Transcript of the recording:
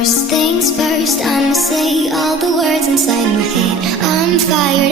First things first, I'ma say all the words inside my head. I'm fired